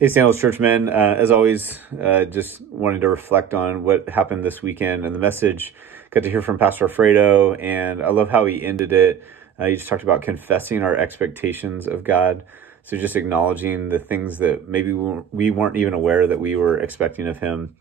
Hey, Sandals Churchmen. As always, just wanted to reflect on what happened this weekend and the message. Got to hear from Pastor Alfredo, and I love how he ended it. He just talked about confessing our expectations of God. So just acknowledging the things that maybe we weren't even aware that we were expecting of him.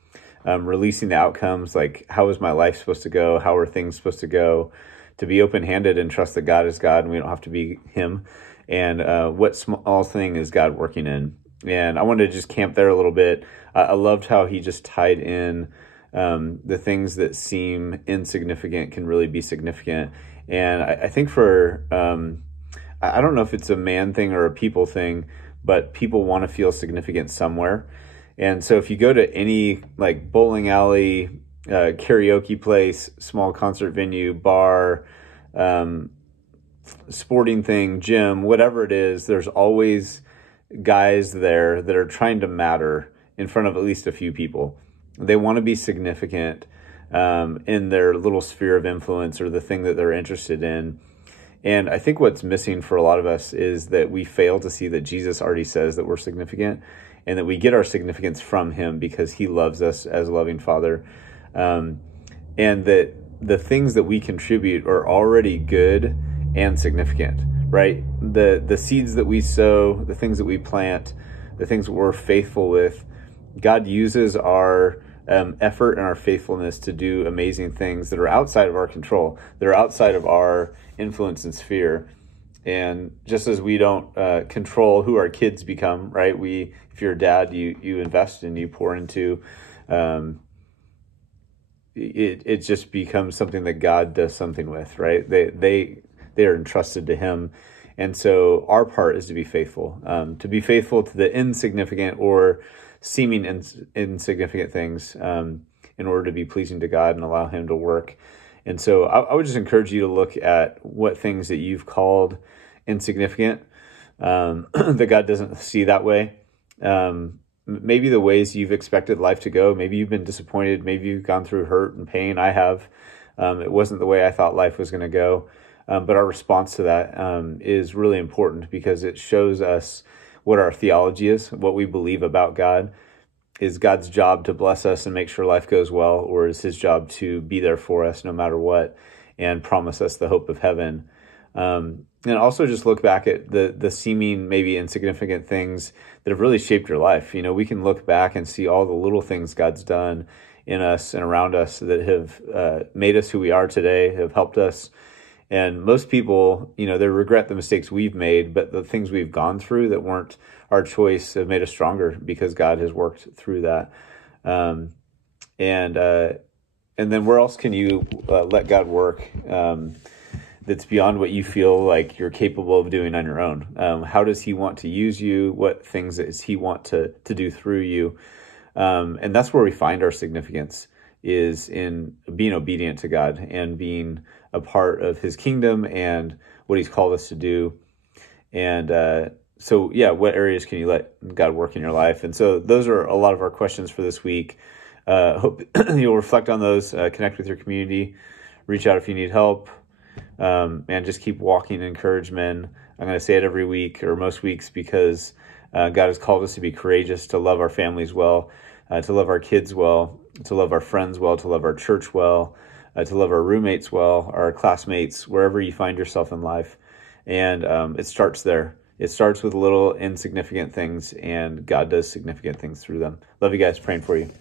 Releasing the outcomes, like how is my life supposed to go? How are things supposed to go? To be open-handed and trust that God is God and we don't have to be him. And what small thing is God working in? And I wanted to just camp there a little bit. I loved how he just tied in the things that seem insignificant can really be significant. And I think I don't know if it's a man thing or a people thing, but people want to feel significant somewhere. And so if you go to any like bowling alley, karaoke place, small concert venue, bar, sporting thing, gym, whatever it is, there's always guys there that are trying to matter in front of at least a few people. They want to be significant in their little sphere of influence or the thing that they're interested in. And I think what's missing for a lot of us is that we fail to see that Jesus already says that we're significant and that we get our significance from him because he loves us as a loving father. And that the things that we contribute are already good and significant. Right? The seeds that we sow, the things that we plant, the things that we're faithful with, God uses our effort and our faithfulness to do amazing things that are outside of our control, that are outside of our influence and sphere. And just as we don't control who our kids become, right? If you're a dad, you invest and you pour into, it just becomes something that God does something with, right? They are entrusted to him. And so our part is to be faithful to the insignificant or seeming insignificant things in order to be pleasing to God and allow him to work. And so I would just encourage you to look at what things that you've called insignificant that God doesn't see that way. Maybe the ways you've expected life to go. Maybe you've been disappointed. Maybe you've gone through hurt and pain. I have. It wasn't the way I thought life was going to go. But our response to that is really important because it shows us what our theology is, what we believe about God. Is God's job to bless us and make sure life goes well, or is his job to be there for us no matter what and promise us the hope of heaven? And also just look back at the seeming maybe insignificant things that have really shaped your life. You know, we can look back and see all the little things God's done in us and around us that have made us who we are today, have helped us. And most people, they regret the mistakes we've made, but the things we've gone through that weren't our choice have made us stronger because God has worked through that. And then where else can you let God work that's beyond what you feel like you're capable of doing on your own? How does he want to use you? What things does he want to do through you? And that's where we find our significance, is in being obedient to God and being a part of his kingdom and what he's called us to do. And what areas can you let God work in your life? And so those are a lot of our questions for this week. Hope you'll reflect on those, connect with your community, reach out if you need help, and just keep walking in encouragement. I'm going to say it every week or most weeks because God has called us to be courageous, to love our families well, to love our kids well, to love our friends well, to love our church well, to love our roommates well, our classmates, wherever you find yourself in life. And it starts there. It starts with little insignificant things, and God does significant things through them. Love you guys. Praying for you.